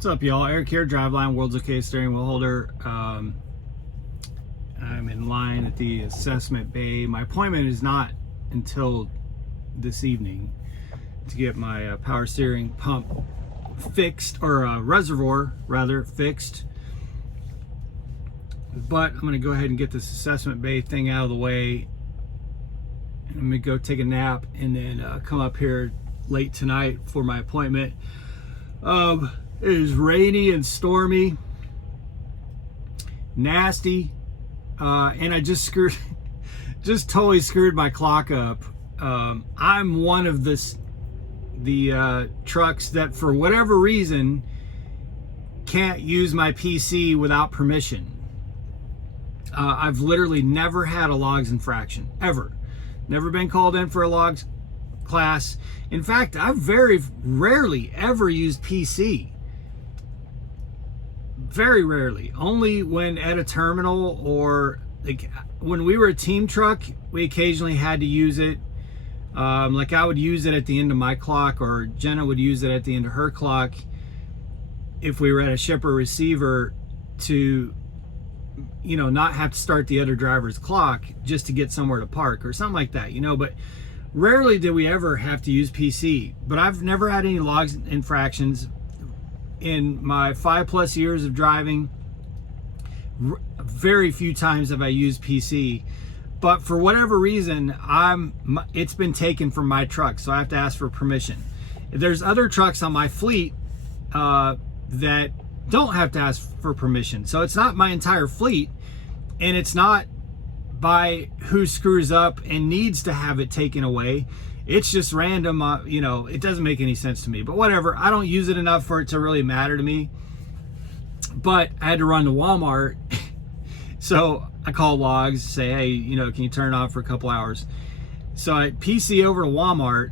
What's up, y'all? Eric here, Driveline, World's Okay steering wheel holder. I'm in line at the assessment bay. My appointment is not until this evening to get my power steering pump fixed, or reservoir rather fixed. But I'm going to go ahead and get this assessment bay thing out of the way. I'm going to go take a nap and then come up here late tonight for my appointment. It is rainy and stormy, nasty, and I just totally screwed my clock up. I'm one of the trucks that, for whatever reason, can't use my PC without permission. I've literally never had a logs infraction, ever. Never been called in for a logs class. In fact, I've very rarely ever used PC. Very rarely. Only when at a terminal, or like when we were a team truck, we occasionally had to use it. Like I would use it at the end of my clock, or Jenna would use it at the end of her clock if we were at a shipper receiver, to, you know, not have to start the other driver's clock just to get somewhere to park or something like that, you know. But rarely did we ever have to use PC. But I've never had any logs infractions in my 5+ years of driving. Very few times have I used PC, but for whatever reason, it's been taken from my truck, so I have to ask for permission. There's other trucks on my fleet that don't have to ask for permission, so it's not my entire fleet, and it's not by who screws up and needs to have it taken away. It's just random, you know. It doesn't make any sense to me, but whatever. I don't use it enough for it to really matter to me. But I had to run to Walmart, so I called logs, say, hey, you know, can you turn it on for a couple hours? So I PC over to Walmart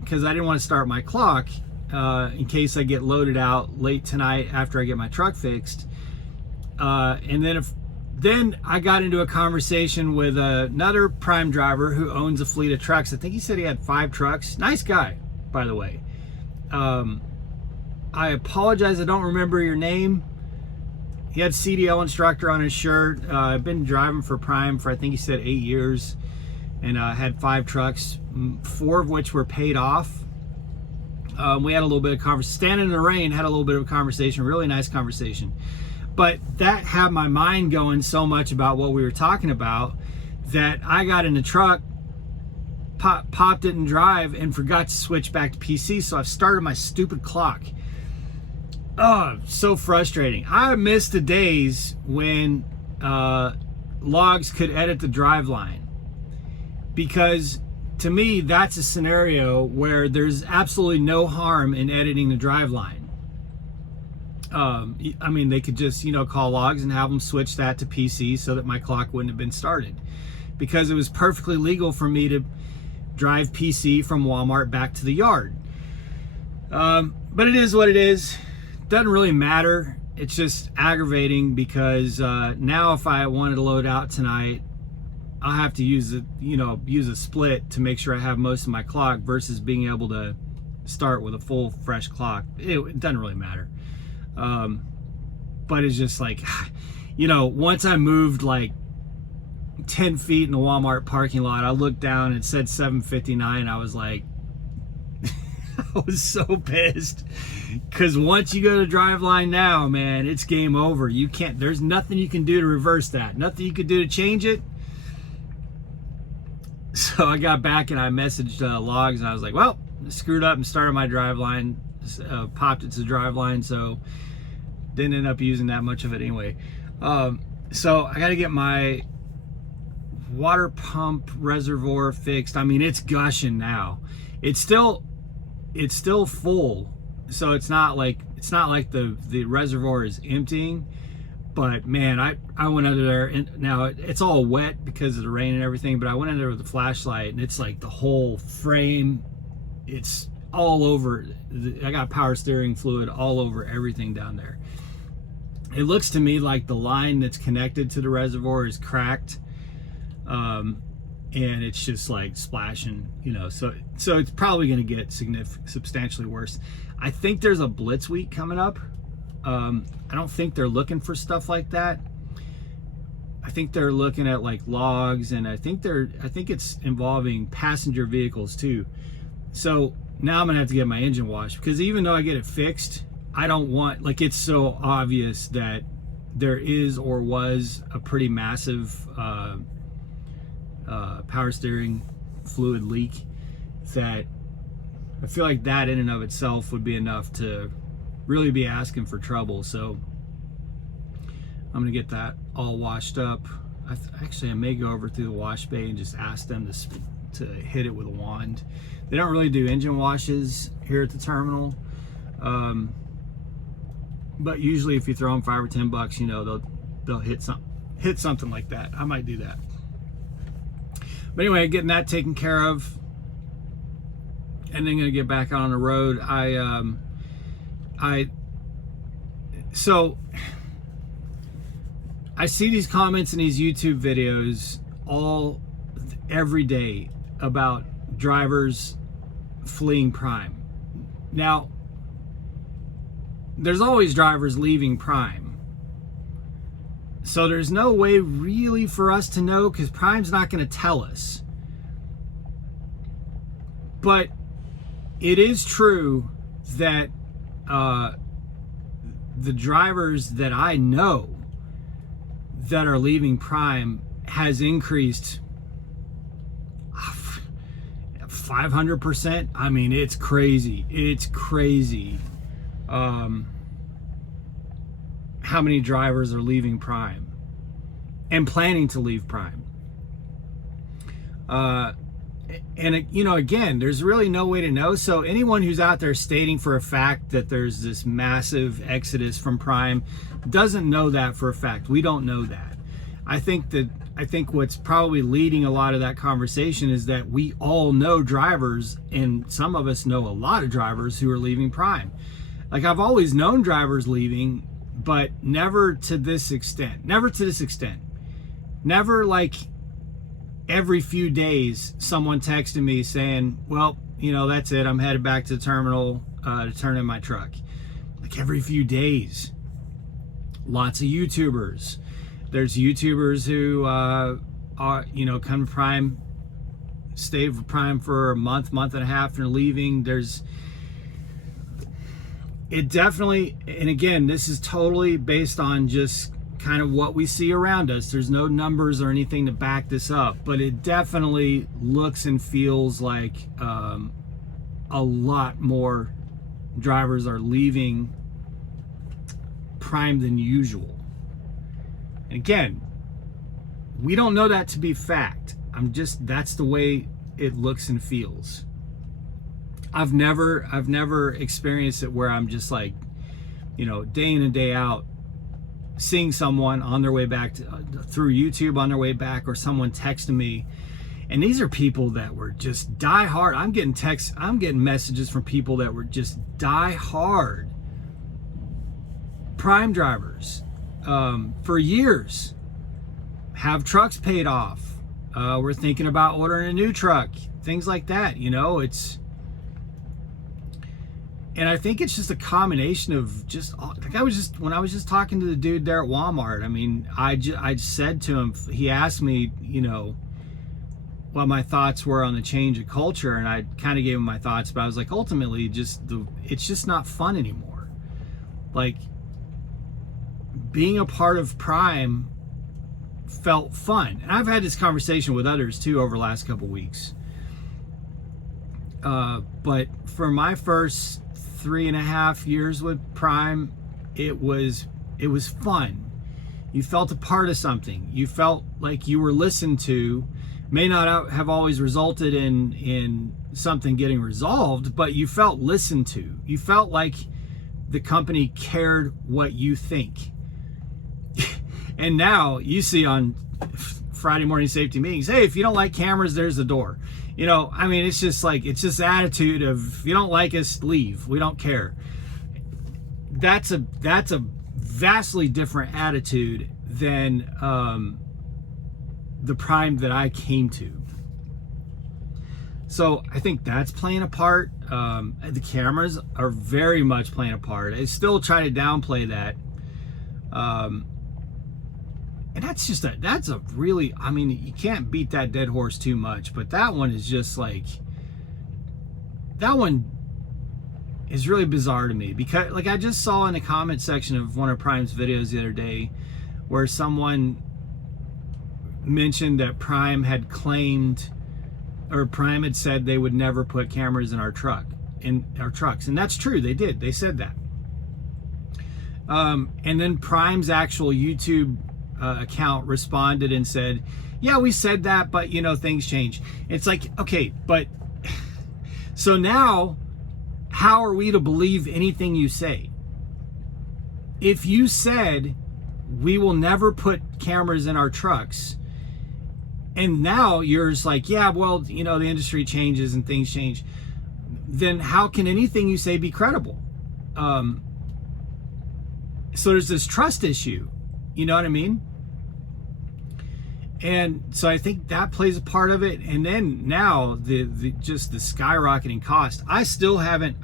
because I didn't want to start my clock in case I get loaded out late tonight after I get my truck fixed. And then I got into a conversation with another prime driver who owns a fleet of trucks. I think he said he had 5 trucks. Nice guy, by the way. I apologize, I don't remember your name. He had CDL instructor on his shirt. I've been driving for Prime for, I think he said, 8 years, and had 5 trucks, 4 of which were paid off. We had a little bit of conversation, standing in the rain, had a little bit of a conversation, really nice conversation. But that had my mind going so much about what we were talking about that I got in the truck, popped it in drive, and forgot to switch back to PC. So I've started my stupid clock. Oh, so frustrating. I miss the days when logs could edit the drive line, because to me, that's a scenario where there's absolutely no harm in editing the drive line. I mean, they could just, you know, call logs and have them switch that to PC so that my clock wouldn't have been started, because it was perfectly legal for me to drive PC from Walmart back to the yard. But it is what it is. Doesn't really matter. It's just aggravating because now if I wanted to load out tonight, I'll have to use a split to make sure I have most of my clock versus being able to start with a full fresh clock. It doesn't really matter. But it's just like, you know, once I moved like 10 feet in the Walmart parking lot, I looked down and it said 7:59. I was like, I was so pissed, because once you go to Driveline now, man, it's game over. You can't, there's nothing you can do to reverse that. Nothing you can do to change it. So I got back and I messaged logs, and I was like, well, I screwed up and started my Driveline, popped it to Driveline, so didn't end up using that much of it anyway. So I got to get my water pump reservoir fixed. I mean, it's gushing now. It's still full, so it's not like the reservoir is emptying. But man, I went under there, and now it's all wet because of the rain and everything, but I went under there with a flashlight, and it's like the whole frame, it's all over. I got power steering fluid all over everything down there. It looks to me like the line that's connected to the reservoir is cracked, and it's just like splashing, you know, so it's probably going to get substantially worse. I think there's a blitz week coming up I don't think they're looking for stuff like that. I think they're looking at like logs, and I think it's involving passenger vehicles too. So now I'm gonna have to get my engine washed, because even though I get it fixed, I don't want, like, it's so obvious that there is or was a pretty massive power steering fluid leak, that I feel like that in and of itself would be enough to really be asking for trouble. So I'm gonna get that all washed up. Actually, I may go over through the wash bay and just ask them to hit it with a wand. They don't really do engine washes here at the terminal, but usually if you throw them $5 or $10, you know, they'll hit something like that. I might do that. But anyway, getting that taken care of, and then gonna get back on the road. So I see these comments in these YouTube videos every day about drivers fleeing Prime. Now, there's always drivers leaving Prime, so there's no way really for us to know, because Prime's not going to tell us. But it is true that the drivers that I know that are leaving Prime has increased 500%. I mean, it's crazy. It's crazy how many drivers are leaving Prime and planning to leave Prime. And you know, again, there's really no way to know. So anyone who's out there stating for a fact that there's this massive exodus from Prime doesn't know that for a fact. We don't know that. I think what's probably leading a lot of that conversation is that we all know drivers, and some of us know a lot of drivers who are leaving Prime. Like, I've always known drivers leaving, but never to this extent. Never like every few days someone texted me saying, well, you know, that's it, I'm headed back to the terminal to turn in my truck. Like, every few days. Lots of YouTubers. There's YouTubers who are, you know, come to Prime, stay with Prime for a month and a half, and are leaving. It definitely, and again, this is totally based on just kind of what we see around us. There's no numbers or anything to back this up, but it definitely looks and feels like a lot more drivers are leaving Prime than usual. And again, we don't know that to be fact. That's the way it looks and feels. I've never experienced it where I'm just like, you know, day in and day out, seeing someone on their way back through YouTube on their way back, or someone texting me. And these are people that were just die hard. I'm getting messages from people that were just die hard Prime drivers for years, have trucks paid off. We're thinking about ordering a new truck, things like that. You know, and I think it's just a combination of just, like, when I was just talking to the dude there at Walmart. I mean, I said to him, he asked me, you know, what my thoughts were on the change of culture, and I kind of gave him my thoughts, but I was like, ultimately, it's just not fun anymore. Like, being a part of Prime felt fun, and I've had this conversation with others too over the last couple weeks. But for my first 3.5 years with Prime, it was fun. You felt a part of something. You felt like you were listened to. May not have always resulted in something getting resolved, but you felt listened to. You felt like the company cared what you think. And now you see on Friday morning safety meetings, hey, if you don't like cameras, there's the door. You know, I mean, it's just the attitude of, if you don't like us, leave. We don't care. That's a vastly different attitude than the Prime that I came to. So I think that's playing a part. The cameras are very much playing a part. I still try to downplay that. And that's a really, I mean, you can't beat that dead horse too much, but that one is just like, that one is really bizarre to me, because like I just saw in the comment section of one of Prime's videos the other day where someone mentioned that Prime had claimed, or Prime had said they would never put cameras in our trucks, and that's true, they did, they said that. And then Prime's actual YouTube account responded and said, yeah, we said that, but you know, things change. It's like, okay, but so now how are we to believe anything you say? If you said we will never put cameras in our trucks, and now you're just like, yeah, well, you know, the industry changes and things change, then how can anything you say be credible? So there's this trust issue, you know what I mean? And so I think that plays a part of it. And then now the just the skyrocketing cost. I still haven't,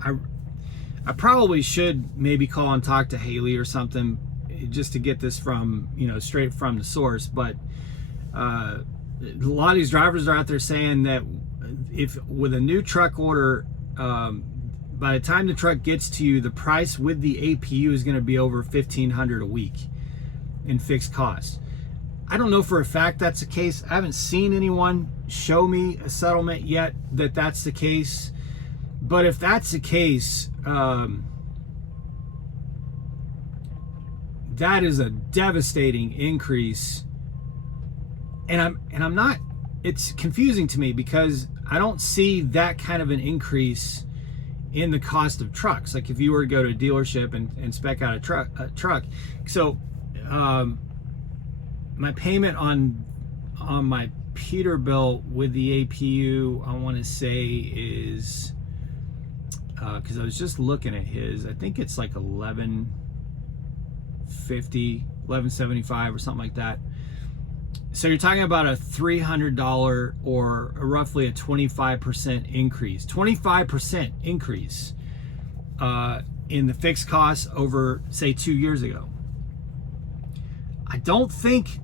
I probably should maybe call and talk to Haley or something just to get this from, you know, straight from the source. But a lot of these drivers are out there saying that if with a new truck order, by the time the truck gets to you, the price with the APU is going to be over $1,500 a week in fixed costs. I don't know for a fact that's the case. I haven't seen anyone show me a settlement yet that that's the case. But if that's the case, that is a devastating increase. And I'm not, it's confusing to me because I don't see that kind of an increase in the cost of trucks. Like if you were to go to a dealership and spec out a truck. So my payment on my Peterbilt with the APU, I want to say is, because I was just looking at his, I think it's like $1150, $1175 or something like that. So you're talking about a $300 or roughly a 25% increase. 25% increase in the fixed costs over, say, 2 years ago. I don't think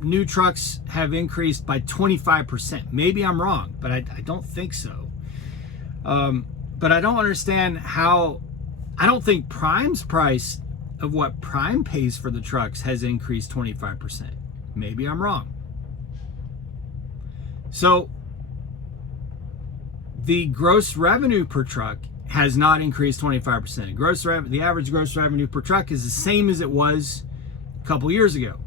new trucks have increased by 25%. Maybe I'm wrong, but I don't think so. But I don't understand how, I don't think Prime's price of what Prime pays for the trucks has increased 25%. Maybe I'm wrong. So the gross revenue per truck has not increased 25%. The average gross revenue per truck is the same as it was a couple years ago.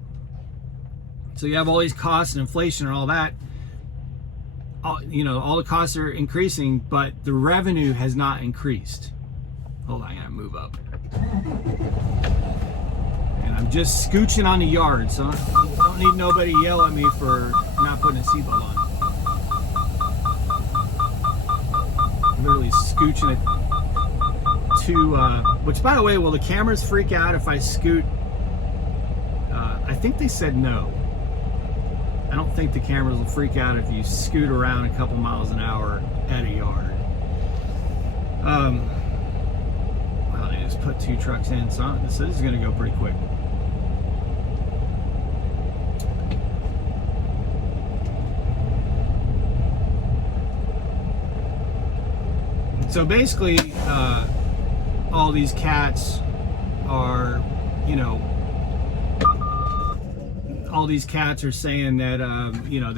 So you have all these costs and inflation and all that. You know, all the costs are increasing, but the revenue has not increased. Hold on, I gotta move up. And I'm just scooching on the yard, so I don't need nobody to yell at me for not putting a seatbelt on. I'm literally scooching it to, which by the way, will the cameras freak out if I scoot? I think they said no. I don't think the cameras will freak out if you scoot around a couple miles an hour at a yard. Well, they just put 2 trucks in, so this is going to go pretty quick. So basically, all these cats are, you know, all these cats are saying that, you know,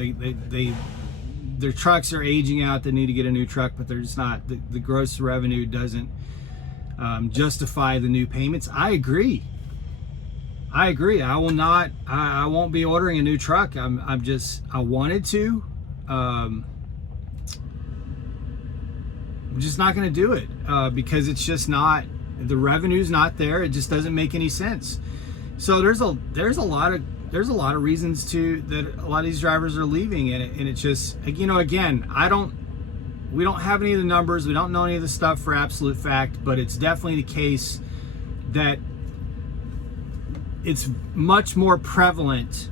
their trucks are aging out. They need to get a new truck, but they're just not. The gross revenue doesn't justify the new payments. I agree. I will not. I won't be ordering a new truck. I wanted to. I'm just not going to do it because it's just not. The revenue's not there. It just doesn't make any sense. So there's a lot of reasons that a lot of these drivers are leaving, and it's just, you know, again, we don't have any of the numbers, we don't know any of the stuff for absolute fact, but it's definitely the case that it's much more prevalent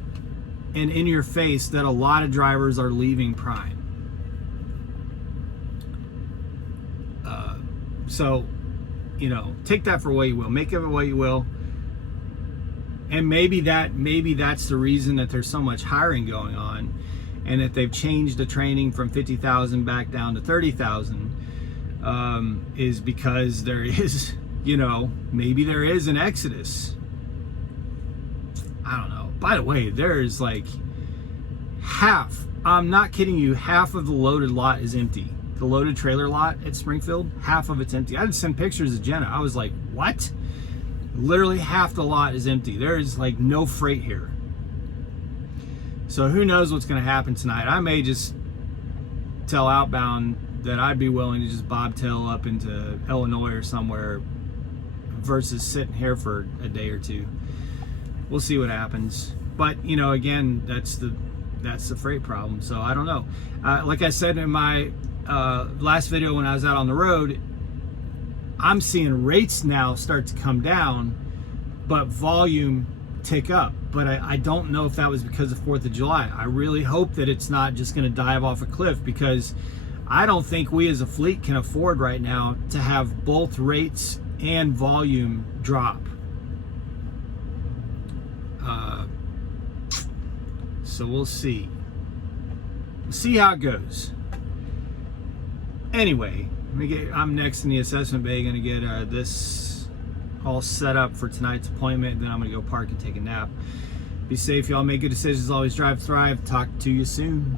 and in your face that a lot of drivers are leaving Prime. So, take that for what you will, make of it what you will. And maybe that's the reason that there's so much hiring going on, and that they've changed the training from 50,000 back down to 30,000, is because there is, maybe there is an exodus. I don't know. By the way, there is like half, I'm not kidding you, half of the loaded lot is empty. The loaded trailer lot at Springfield, half of it's empty. I had to send pictures to Jenna. I was like, what? Literally half the lot is empty. There is like no freight here. So who knows what's going to happen tonight. I may just tell outbound that I'd be willing to just bobtail up into Illinois or somewhere versus sitting here for a day or two. We'll see what happens. But, again, that's the freight problem. So I don't know. Like I said in my last video when I was out on the road, I'm seeing rates now start to come down, but volume tick up. But I don't know if that was because of 4th of July. I really hope that it's not just going to dive off a cliff, because I don't think we as a fleet can afford right now to have both rates and volume drop. So we'll see. We'll see how it goes. Anyway, I'm next in the assessment bay, going to get this all set up for tonight's appointment. Then I'm going to go park and take a nap. Be safe, y'all. Make good decisions. Always drive, thrive. Talk to you soon.